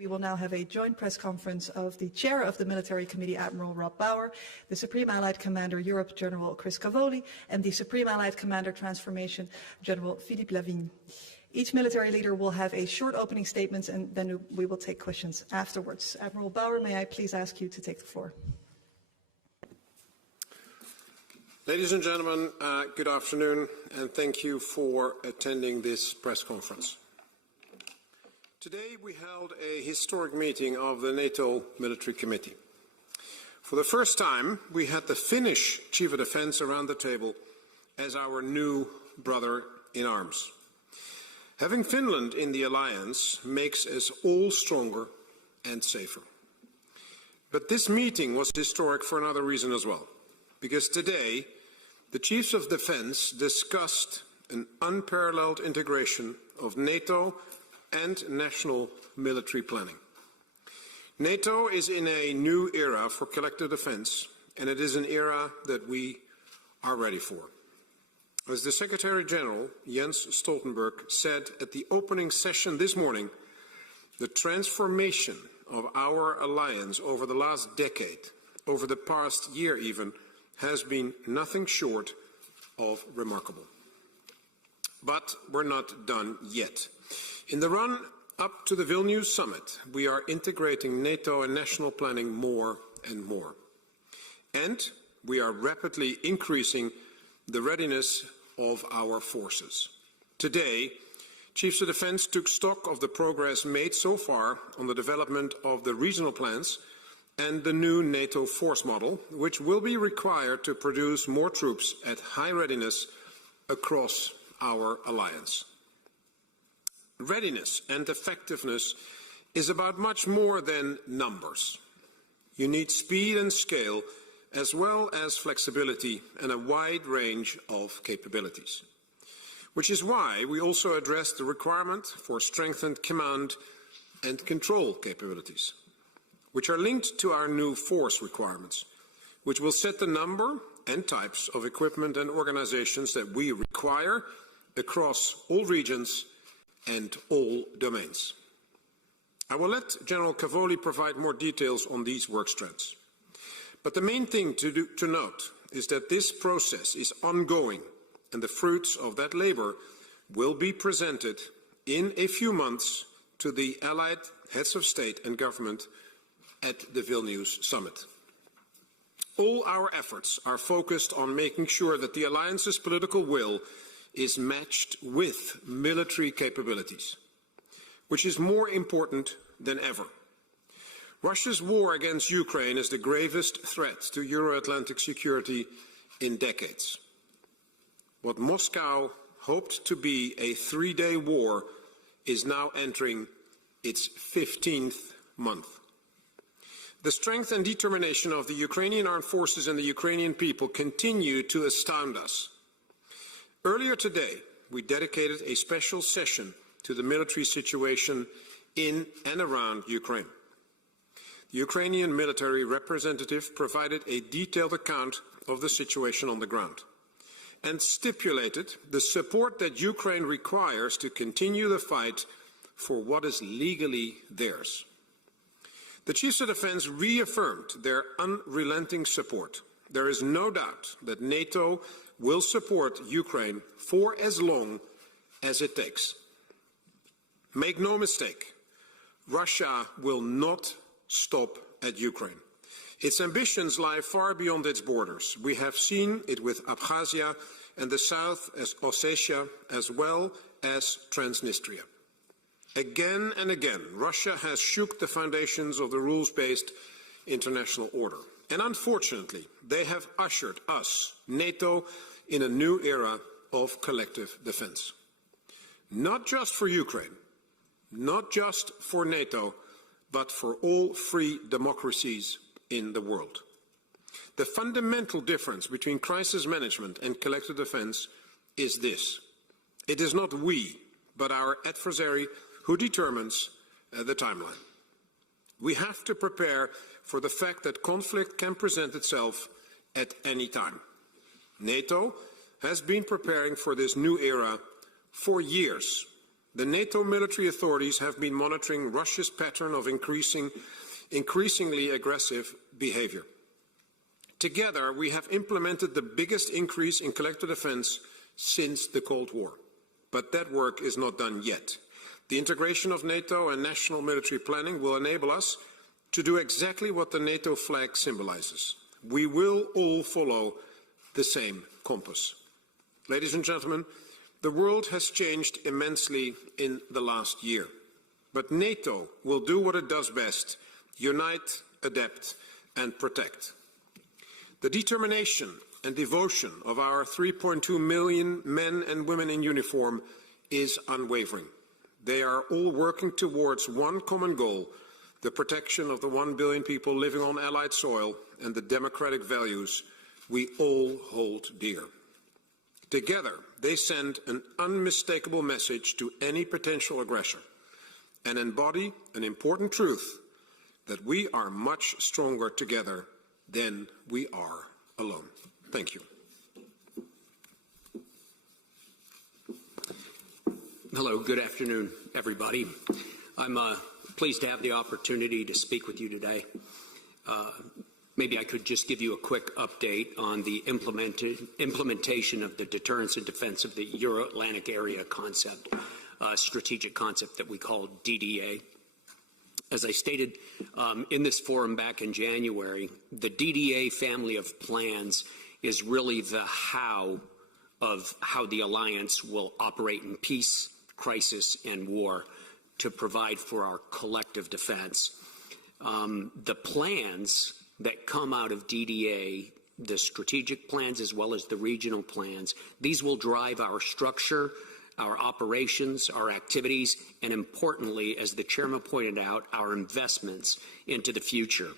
We will now have a joint press conference of the Chair of the Military Committee, Admiral Rob Bauer, the Supreme Allied Commander Europe, General Chris Cavoli, and the Supreme Allied Commander Transformation, General Philippe Lavigne. Each military leader will have a short opening statement, and then we will take questions afterwards. Admiral Bauer, may I please ask you to take the floor? Ladies and gentlemen, good afternoon, and thank you for attending this press conference. Today we held a historic meeting of the NATO Military Committee. For the first time, we had the Finnish Chief of Defence around the table as our new brother in arms. Having Finland in the alliance makes us all stronger and safer. But this meeting was historic for another reason as well, because today the Chiefs of Defence discussed an unparalleled integration of NATO and national military planning. NATO is in a new era for collective defence, and it is an era that we are ready for. As the Secretary General, Jens Stoltenberg, said at the opening session this morning, the transformation of our alliance over the last decade, over the past year even, has been nothing short of remarkable. But we're not done yet. In the run-up to the Vilnius summit, we are integrating NATO and national planning more and more. And we are rapidly increasing the readiness of our forces. Today, Chiefs of Defence took stock of the progress made so far on the development of the regional plans and the new NATO force model, which will be required to produce more troops at high readiness across our alliance. Readiness and effectiveness is about much more than numbers. You need speed and scale, as well as flexibility and a wide range of capabilities. Which is why we also address the requirement for strengthened command and control capabilities, which are linked to our new force requirements, which will set the number and types of equipment and organizations that we require across all regions and all domains. I will let General Cavoli provide more details on these work strands. But the main thing to note is that this process is ongoing, and the fruits of that labor will be presented in a few months to the Allied heads of state and government at the Vilnius summit. All our efforts are focused on making sure that the alliance's political will is matched with military capabilities, which is more important than ever. Russia's war against Ukraine is the gravest threat to Euro-Atlantic security in decades. What Moscow hoped to be a 3-day war is now entering its 15th month. The strength and determination of the Ukrainian armed forces and the Ukrainian people continue to astound us. Earlier today, we dedicated a special session to the military situation in and around Ukraine. The Ukrainian military representative provided a detailed account of the situation on the ground and stipulated the support that Ukraine requires to continue the fight for what is legally theirs. The Chiefs of Defence reaffirmed their unrelenting support. There is no doubt that NATO will support Ukraine for as long as it takes. Make no mistake, Russia will not stop at Ukraine. Its ambitions lie far beyond its borders. We have seen it with Abkhazia and the South as Ossetia, as well as Transnistria. Again and again, Russia has shook the foundations of the rules-based international order. And unfortunately, they have ushered us, NATO, in a new era of collective defense. Not just for Ukraine, not just for NATO, but for all free democracies in the world. The fundamental difference between crisis management and collective defense is this. It is not we, but our adversary who determines the timeline. We have to prepare for the fact that conflict can present itself at any time. NATO has been preparing for this new era for years, The NATO military authorities have been monitoring Russia's pattern of increasingly aggressive behavior. Together, we have implemented the biggest increase in collective defense since the Cold War. But that work is not done yet. The integration of NATO and national military planning will enable us to do exactly what the NATO flag symbolizes. We will all follow the same compass. Ladies and gentlemen, the world has changed immensely in the last year. But NATO will do what it does best: unite, adapt, and protect. The determination and devotion of our 3.2 million men and women in uniform is unwavering. They are all working towards one common goal: the protection of the 1 billion people living on Allied soil and the democratic values we all hold dear. Together, they send an unmistakable message to any potential aggressor and embody an important truth: that we are much stronger together than we are alone. Thank you. Hello, good afternoon, everybody. I'm pleased to have the opportunity to speak with you today. Maybe I could just give you a quick update on the implementation of the deterrence and defense of the Euro-Atlantic area concept, strategic concept that we call DDA. As I stated in this forum back in January, the DDA family of plans is really the how of how the alliance will operate in peace, crisis, and war to provide for our collective defense. The plans that come out of DDA, the strategic plans as well as the regional plans, these will drive our structure, our operations, our activities, and importantly, as the chairman pointed out, our investments into the future.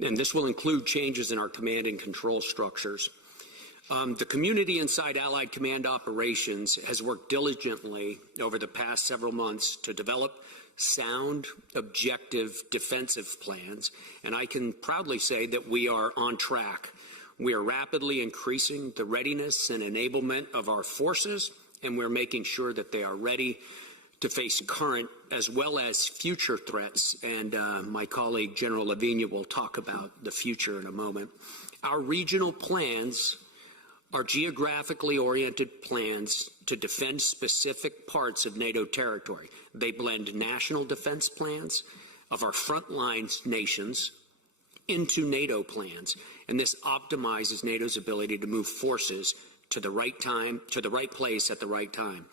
And this will include changes in our command and control structures. The community inside Allied Command Operations has worked diligently over the past several months to develop sound, objective defensive plans, and I can proudly say that we are on track. We are rapidly increasing the readiness and enablement of our forces, and we're making sure that they are ready to face current as well as future threats, and my colleague General Lavigne will talk about the future in a moment. Our regional plans are geographically oriented plans to defend specific parts of NATO territory. They blend national defense plans of our frontline nations into NATO plans, and this optimizes NATO's ability to move forces to the right time, to the right place at the right time.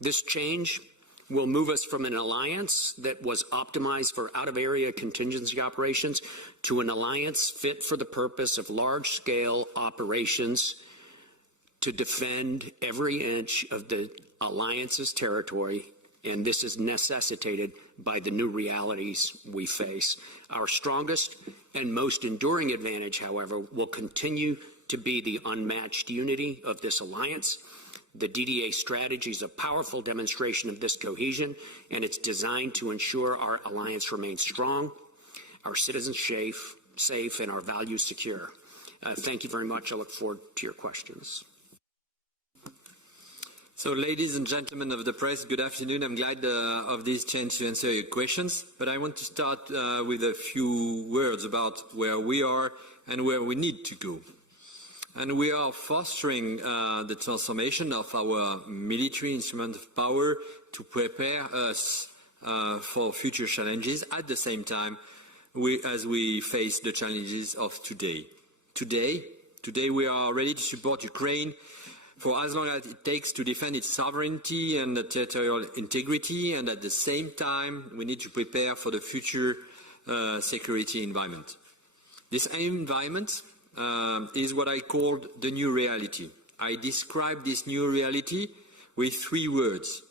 This change will move us from an alliance that was optimized for out-of-area contingency operations to an alliance fit for the purpose of large-scale operations to defend every inch of the alliance's territory, and this is necessitated by the new realities we face. Our strongest and most enduring advantage, however, will continue to be the unmatched unity of this alliance. The DDA strategy is a powerful demonstration of this cohesion, and it's designed to ensure our alliance remains strong, our citizens safe, and our values secure. Thank you very much. I look forward to your questions. So, ladies and gentlemen of the press, good afternoon. I'm glad of this chance to answer your questions, but I want to start with a few words about where we are and where we need to go. And we are fostering the transformation of our military instrument of power to prepare us for future challenges at the same time as we face the challenges of today. Today we are ready to support Ukraine for as long as it takes to defend its sovereignty and territorial integrity, and at the same time we need to prepare for the future security environment. This environment is what I called the new reality. I describe this new reality with 3 words: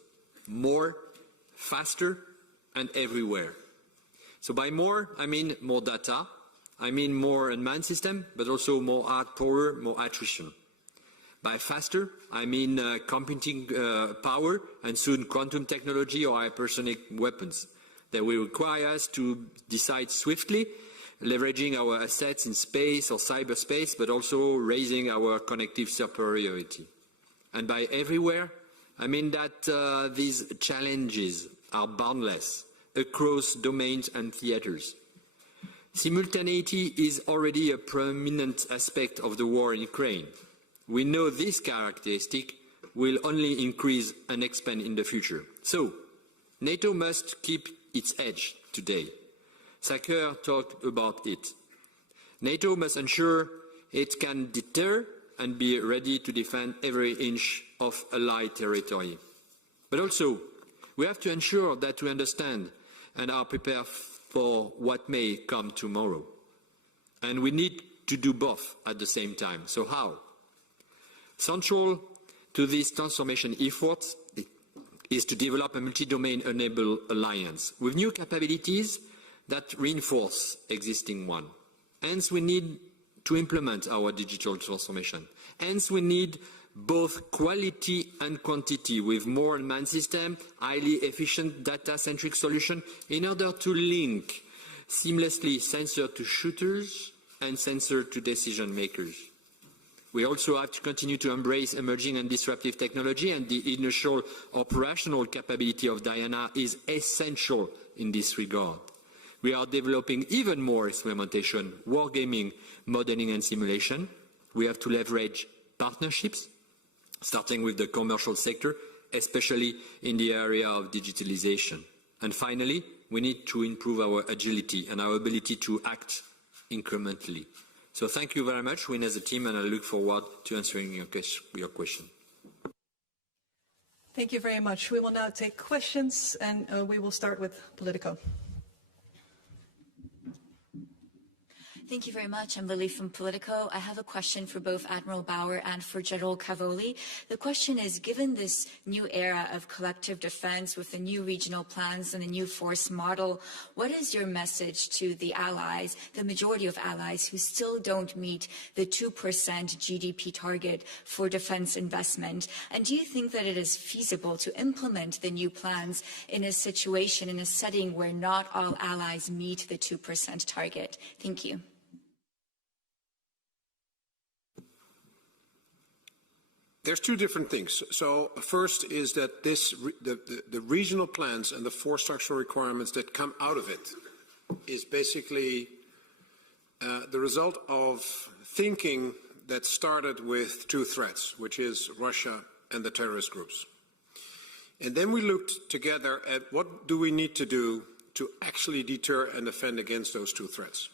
more, faster, and everywhere. So by more, I mean more data, I mean more unmanned system, but also more hard power, more attrition. By faster, I mean computing power and soon quantum technology or hypersonic weapons that will require us to decide swiftly, leveraging our assets in space or cyberspace, but also raising our connective superiority. And by everywhere, I mean that these challenges are boundless across domains and theaters. Simultaneity is already a prominent aspect of the war in Ukraine. We know this characteristic will only increase and expand in the future. So, NATO must keep its edge today. Saker talked about it. NATO must ensure it can deter and be ready to defend every inch of Allied territory. But also, we have to ensure that we understand and are prepared for what may come tomorrow. And we need to do both at the same time. So how? Central to this transformation effort is to develop a multi-domain enabled alliance with new capabilities that reinforce existing one. Hence, we need to implement our digital transformation. Hence, we need both quality and quantity with more unmanned systems, highly efficient data-centric solutions in order to link seamlessly sensor to shooters and sensor to decision makers. We also have to continue to embrace emerging and disruptive technology, and the initial operational capability of Diana is essential in this regard. We are developing even more experimentation, wargaming, modeling and simulation. We have to leverage partnerships, starting with the commercial sector, especially in the area of digitalization. And finally, we need to improve our agility and our ability to act incrementally. So thank you very much, Win, as a team, and I look forward to answering your question. Thank you very much. We will now take questions, and we will start with Politico. Thank you very much. I'm Lily from Politico. I have a question for both Admiral Bauer and for General Cavoli. The question is, given this new era of collective defense with the new regional plans and the new force model, what is your message to the allies, the majority of allies who still don't meet the 2% GDP target for defense investment? And do you think that it is feasible to implement the new plans in a situation, in a setting where not all allies meet the 2% target? Thank you. There's two different things. So first is that the regional plans and the force structural requirements that come out of it is basically the result of thinking that started with two threats, which is Russia and the terrorist groups. And then we looked together at what do we need to do to actually deter and defend against those two threats.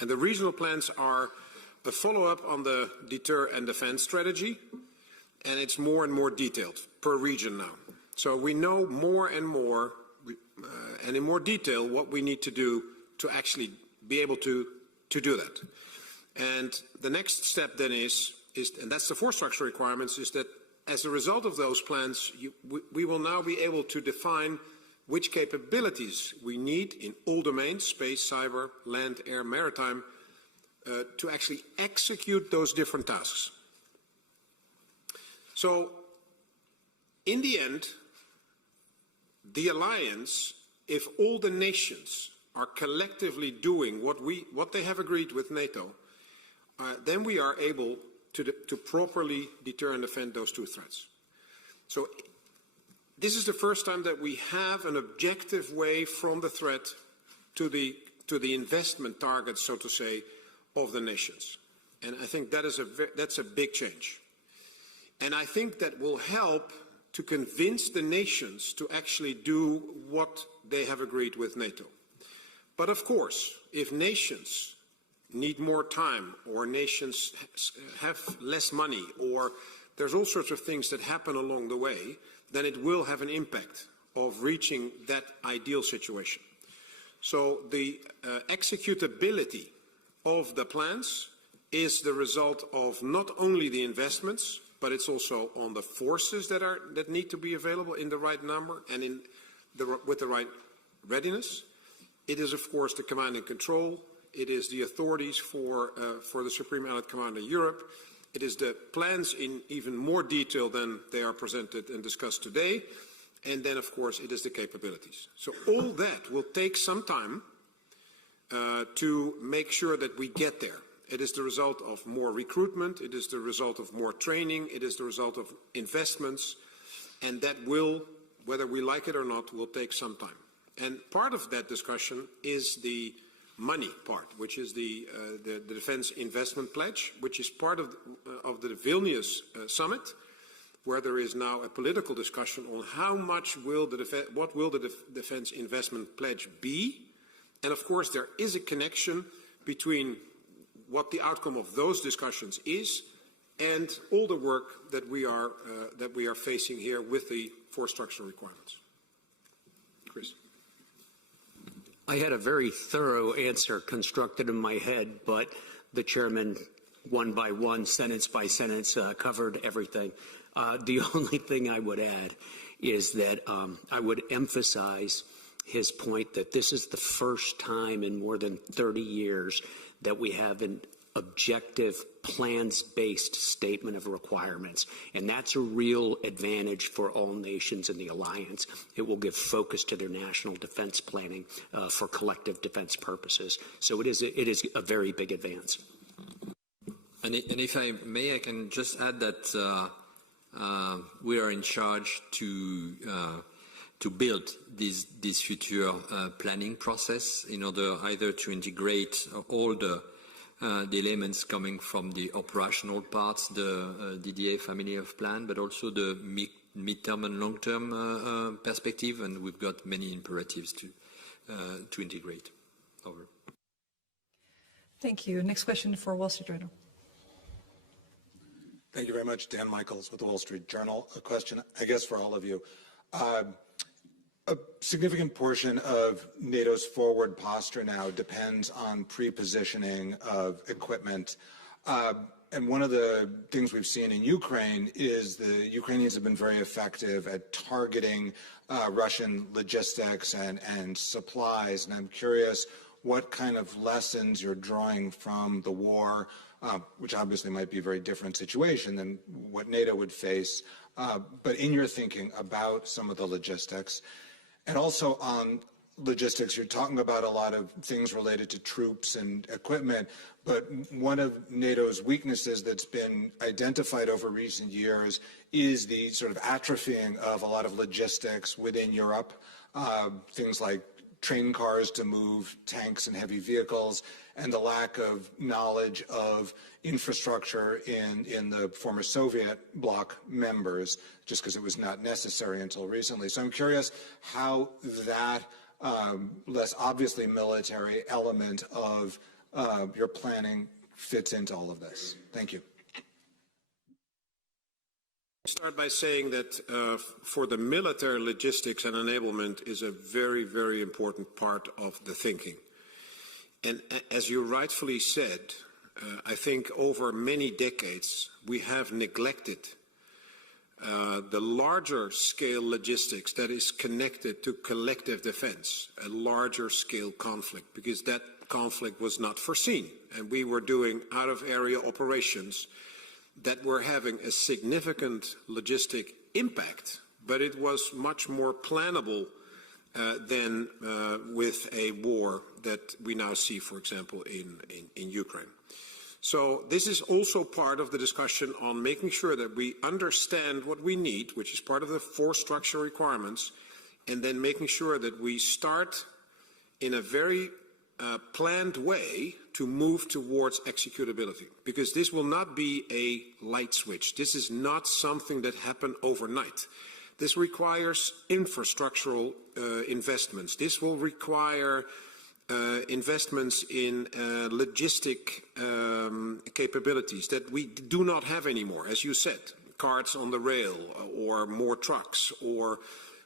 And the regional plans are a follow-up on the deter and defend strategy, and it's more and more detailed per region now. So we know more and more, and in more detail, what we need to do to actually be able to do that. And the next step then is and that's the force structure requirements, is that as a result of those plans, we will now be able to define which capabilities we need in all domains, space, cyber, land, air, maritime, to actually execute those different tasks. So, in the end, the alliance, if all the nations are collectively doing what they have agreed with NATO, then we are able to properly deter and defend those two threats. So, this is the first time that we have an objective way from the threat to the investment target, so to say, of the nations. And I think that's a big change. And I think that will help to convince the nations to actually do what they have agreed with NATO. But of course, if nations need more time, or nations have less money, or there's all sorts of things that happen along the way, then it will have an impact of reaching that ideal situation. So the executability of the plans is the result of not only the investments, but it's also on the forces that need to be available in the right number and with the right readiness. It is, of course, the command and control. It is the authorities for the Supreme Allied Commander Europe. It is the plans in even more detail than they are presented and discussed today. And then, of course, it is the capabilities. So all that will take some time to make sure that we get there. It is the result of more recruitment, it is the result of more training, it is the result of investments, And that will, whether we like it or not, will take some time. And part of that discussion is the money part, which is the Defense Investment Pledge, which is part of the Vilnius summit, where there is now a political discussion on how much will what will the Defense Investment Pledge be. And of course, there is a connection between what the outcome of those discussions is and all the work that we are facing here with the 4 structural requirements. Chris. I had a very thorough answer constructed in my head, but the chairman, one by one, sentence by sentence, covered everything. The only thing I would add is that I would emphasize his point that this is the first time in more than 30 years that we have an objective, plans-based statement of requirements. And that's a real advantage for all nations in the alliance. It will give focus to their national defense planning for collective defense purposes. So it is a very big advance. And if I may, I can just add that we are in charge to build this future planning process in order either to integrate all the elements coming from the operational parts, the DDA family of plan, but also the mid-term and long-term perspective, and we've got many imperatives to integrate. Over. Thank you. Next question for Wall Street Journal. Thank you very much. Dan Michaels with the Wall Street Journal. A question, I guess, for all of you. A significant portion of NATO's forward posture now depends on pre-positioning of equipment. And one of the things we've seen in Ukraine is the Ukrainians have been very effective at targeting Russian logistics and supplies. And I'm curious what kind of lessons you're drawing from the war, which obviously might be a very different situation than what NATO would face, but in your thinking about some of the logistics. And also on logistics, you're talking about a lot of things related to troops and equipment, but one of NATO's weaknesses that's been identified over recent years is the sort of atrophying of a lot of logistics within Europe, things like train cars to move tanks and heavy vehicles, and the lack of knowledge of infrastructure in the former Soviet bloc members, just because it was not necessary until recently. So I'm curious how that less obviously military element of your planning fits into all of this. Thank you. Start by saying that for the military, logistics and enablement is a very, very important part of the thinking. And as you rightfully said, I think over many decades we have neglected the larger scale logistics that is connected to collective defense, a larger scale conflict, because that conflict was not foreseen. And we were doing out of area operations that were having a significant logistic impact, but it was much more plannable than with a war that we now see, for example, in Ukraine. So this is also part of the discussion on making sure that we understand what we need, which is part of the 4 structural requirements, and then making sure that we start in a very planned way to move towards executability, because this will not be a light switch. This is not something that happened overnight. This requires infrastructural investments. This will require investments in logistic capabilities that we do not have anymore, as you said, carts on the rail or more trucks or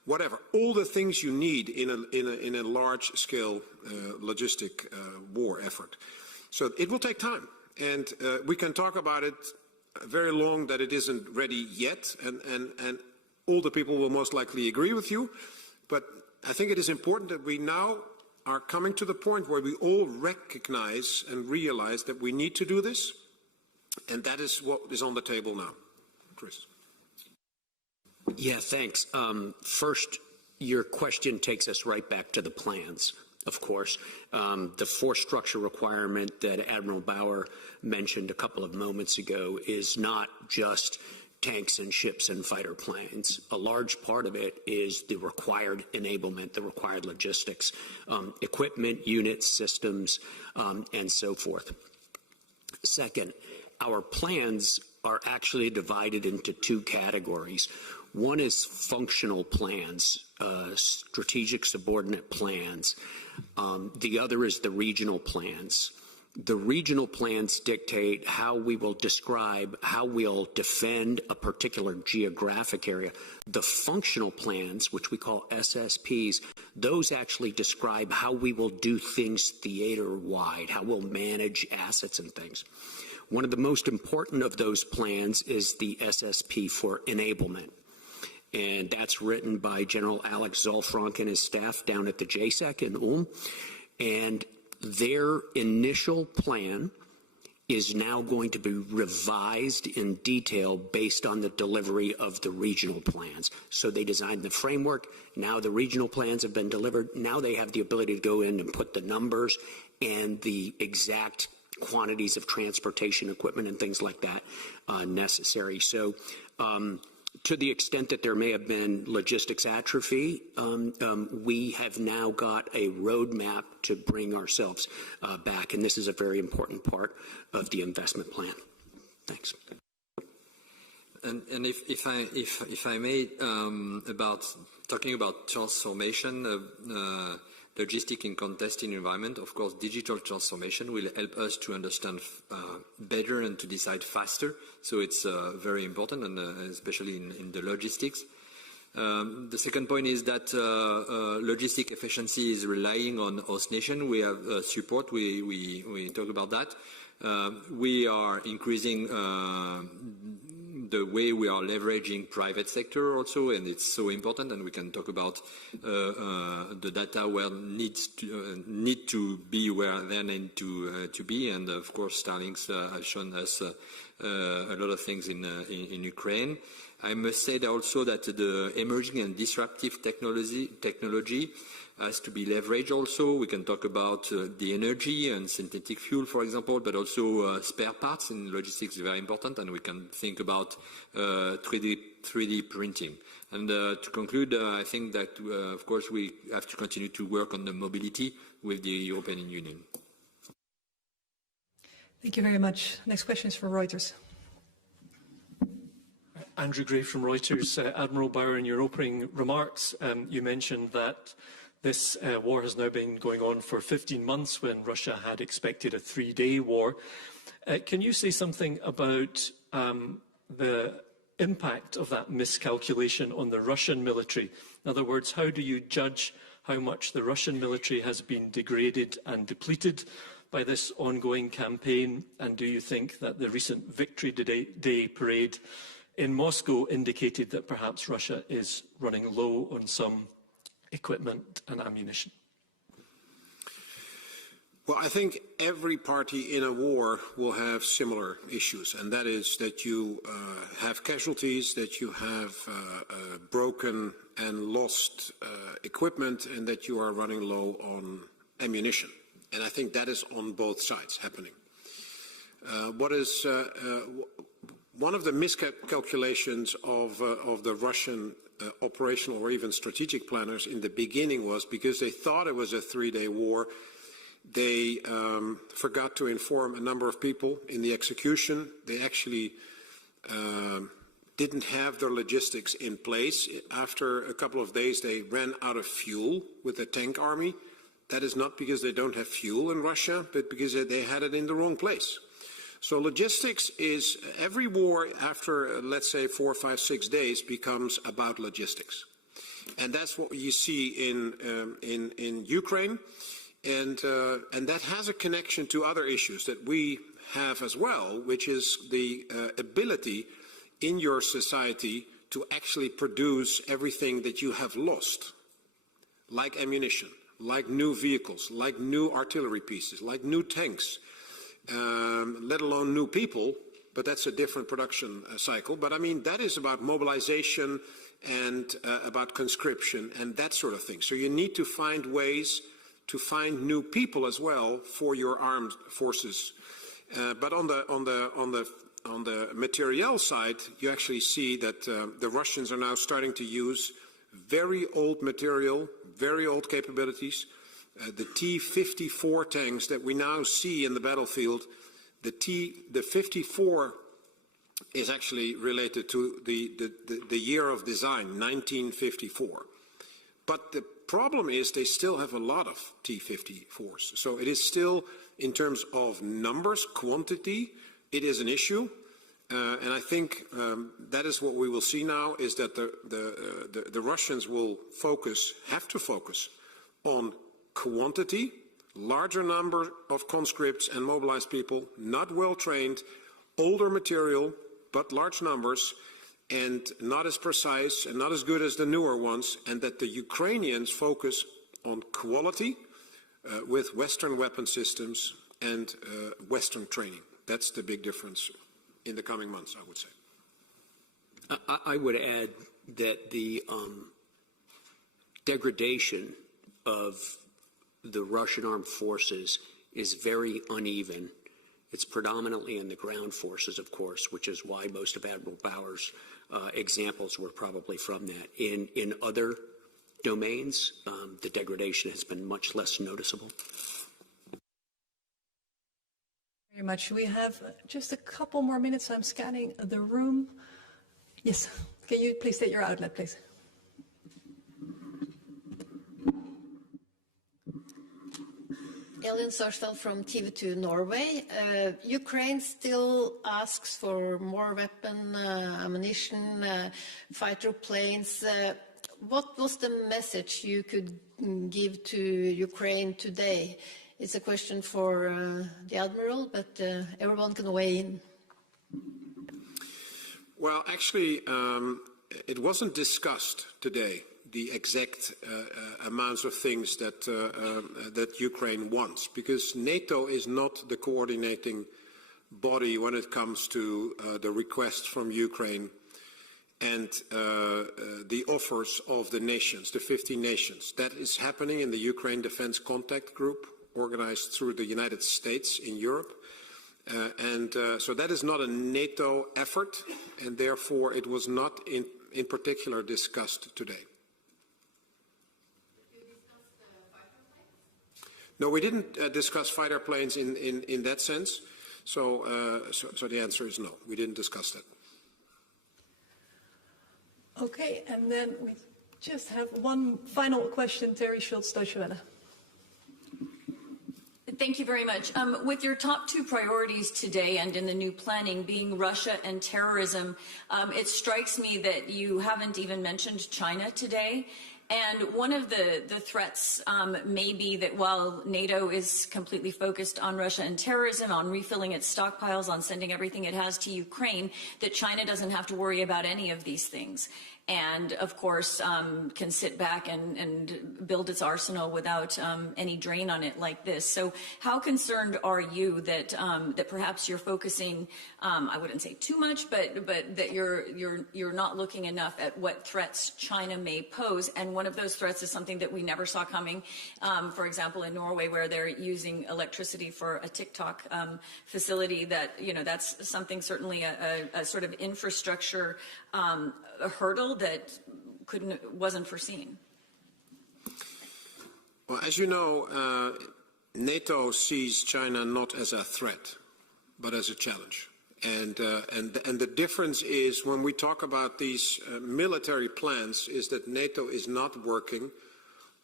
whatever, all the things you need in a large-scale logistic war effort. So it will take time, and we can talk about it very long that it isn't ready yet, and all the people will most likely agree with you, but I think it is important that we now are coming to the point where we all recognize and realize that we need to do this, and that is what is on the table now. Chris. Yeah, thanks. First, your question takes us right back to the plans, of course. The 4 structure requirement that Admiral Bauer mentioned a couple of moments ago is not just tanks and ships and fighter planes. A large part of it is the required enablement, the required logistics, equipment, units, systems, and so forth. Second, our plans are actually divided into two categories. One is functional plans, strategic subordinate plans. The other is the regional plans. The regional plans dictate how we will describe, how we'll defend a particular geographic area. The functional plans, which we call SSPs, those actually describe how we will do things theater-wide, how we'll manage assets and things. One of the most important of those plans is the SSP for enablement. And that's written by General Alex Zolfrank and his staff down at the JSEC in Ulm. And their initial plan is now going to be revised in detail based on the delivery of the regional plans. So they designed the framework. Now the regional plans have been delivered. Now they have the ability to go in and put the numbers and the exact quantities of transportation equipment and things like that necessary. So to the extent that there may have been logistics atrophy, we have now got a roadmap to bring ourselves back, and this is a very important part of the investment plan. Thanks. And if I may, about talking about transformation of logistic in contested environment, of course, digital transformation will help us to understand better and to decide faster. So it's very important, and especially in the logistics. The second point is that logistic efficiency is relying on host nation. We have support. We talk about that. We are increasing the way we are leveraging private sector also, and it's so important. And we can talk about the data where need to be where they need to be. And of course, Starlinks have shown us a lot of things in Ukraine. I must say that also that the emerging and disruptive technology has to be leveraged also. We can talk about the energy and synthetic fuel, for example, but also spare parts in logistics is very important, and we can think about 3D printing. And to conclude, I think that, of course, we have to continue to work on the mobility with the European Union. Thank you very much. Next question is for Reuters. Andrew Gray from Reuters. Admiral Bauer, in your opening remarks, you mentioned that this war has now been going on for 15 months when Russia had expected a 3-day war. Can you say something about the impact of that miscalculation on the Russian military? In other words, how do you judge how much the Russian military has been degraded and depleted by this ongoing campaign? And do you think that the recent Victory Day parade in Moscow indicated that perhaps Russia is running low on some equipment and ammunition? Well, I think every party in a war will have similar issues, and that is that you have casualties, that you have broken and lost equipment, and that you are running low on ammunition. And I think that is on both sides happening. One of the miscalculations of the Russian operational or even strategic planners in the beginning was because they thought it was a 3-day war, they forgot to inform a number of people in the execution. They actually didn't have their logistics in place. After a couple of days, they ran out of fuel with the tank army. That is not because they don't have fuel in Russia, but because they had it in the wrong place. So logistics is, every war after, let's say, 4, 5, 6 days becomes about logistics. And that's what you see in Ukraine. And that has a connection to other issues that we have as well, which is the ability in your society to actually produce everything that you have lost, like ammunition, like new vehicles, like new artillery pieces, like new tanks, let alone new people, but that's a different production cycle. But I mean, that is about mobilization and about conscription and that sort of thing. So you need to find ways to find new people as well for your armed forces. But on the the materiel side, you actually see that the Russians are now starting to use very old material, very old capabilities. The T-54 tanks that we now see in the battlefield, the 54 is actually related to the year of design, 1954. But the problem is they still have a lot of T-54s. So it is still, in terms of numbers, quantity, it is an issue. And I think that is what we will see now, is that the Russians will have to focus on quantity, larger number of conscripts and mobilized people, not well trained, older material, but large numbers, and not as precise and not as good as the newer ones, and that the Ukrainians focus on quality with Western weapon systems and Western training. That's the big difference in the coming months, I would say. I would add that the degradation of the Russian armed forces is very uneven. It's predominantly in the ground forces, of course, which is why most of Admiral Bauer's examples were probably from that. In other domains, the degradation has been much less noticeable. Very much. We have just a couple more minutes. I'm scanning the room. Yes. Can you please state your outlet, please? Elin Sørsdal from TV2 Norway. Ukraine still asks for more weapon, ammunition, fighter planes. What was the message you could give to Ukraine today? It's a question for the Admiral, but everyone can weigh in. Well, actually, it wasn't discussed today, the exact amounts of things that Ukraine wants, because NATO is not the coordinating body when it comes to the request from Ukraine and the offers of the nations, the 15 nations. That is happening in the Ukraine Defense Contact Group, organized through the United States in Europe. So that is not a NATO effort, and therefore it was not in particular discussed today. No, we didn't discuss fighter planes in that sense. So the answer is no. We didn't discuss that. Okay, and then we just have one final question. Terry Schultz, Deutsche Welle. Thank you very much. With your top two priorities today and in the new planning being Russia and terrorism, it strikes me that you haven't even mentioned China today. And one of the threats may be that while NATO is completely focused on Russia and terrorism, on refilling its stockpiles, on sending everything it has to Ukraine, that China doesn't have to worry about any of these things. And, of course, can sit back and build its arsenal without any drain on it like this. So how concerned are you that that perhaps you're focusing, I wouldn't say too much, but that you're not looking enough at what threats China may pose? And one of those threats is something that we never saw coming, for example, in Norway, where they're using electricity for a TikTok facility. That, you know, that's something certainly a sort of infrastructure a hurdle that wasn't foreseen. Well, as you know, NATO sees China not as a threat, but as a challenge. And the difference is, when we talk about these military plans, is that NATO is not working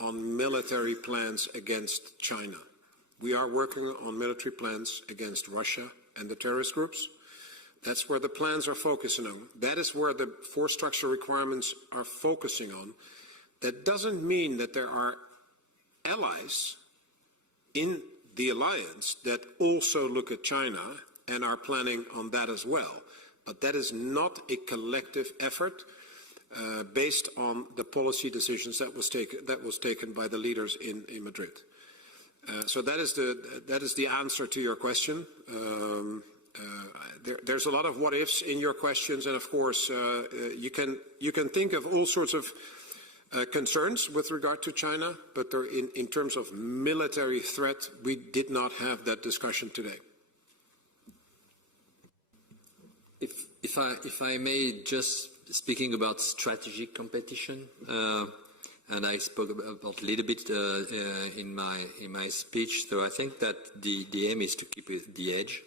on military plans against China. We are working on military plans against Russia and the terrorist groups. That's where the plans are focusing on. That is where the force structure requirements are focusing on. That doesn't mean that there are allies in the alliance that also look at China and are planning on that as well. But that is not a collective effort based on the policy decisions that was taken by the leaders in Madrid. So that is the answer to your question. There's a lot of what-ifs in your questions, and of course you can think of all sorts of concerns with regard to China, but in terms of military threat, we did not have that discussion today. If I may, just speaking about strategic competition, and I spoke about a little bit in my speech. So I think that the aim is to keep the edge,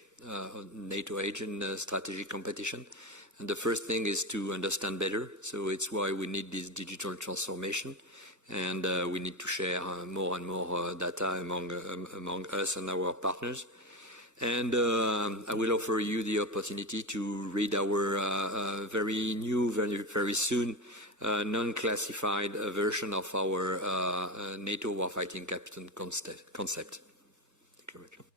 NATO edge in strategic competition. And the first thing is to understand better. So it's why we need this digital transformation, and we need to share more and more data among us and our partners. And I will offer you the opportunity to read our very new, very soon, non-classified version of our NATO warfighting captain concept. Thank you very much.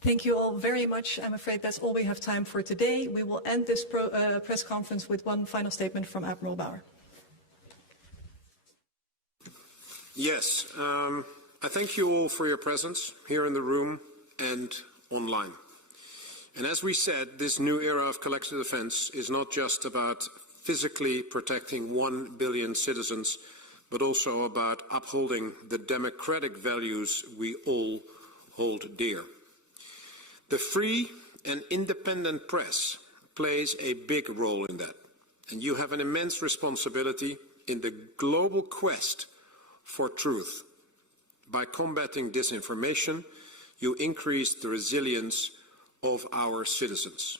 Thank you all very much. I'm afraid that's all we have time for today. We will end this press conference with one final statement from Admiral Bauer. Yes, I thank you all for your presence here in the room and online. And as we said, this new era of collective defense is not just about physically protecting 1 billion citizens, but also about upholding the democratic values we all hold dear. The free and independent press plays a big role in that, and you have an immense responsibility in the global quest for truth. By combating disinformation, you increase the resilience of our citizens.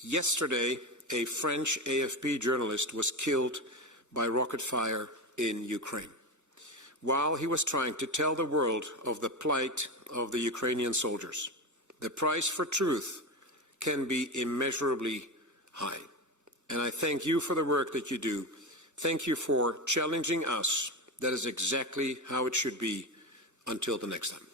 Yesterday, a French AFP journalist was killed by rocket fire in Ukraine, while he was trying to tell the world of the plight of the Ukrainian soldiers. The price for truth can be immeasurably high. And I thank you for the work that you do. Thank you for challenging us. That is exactly how it should be. Until the next time.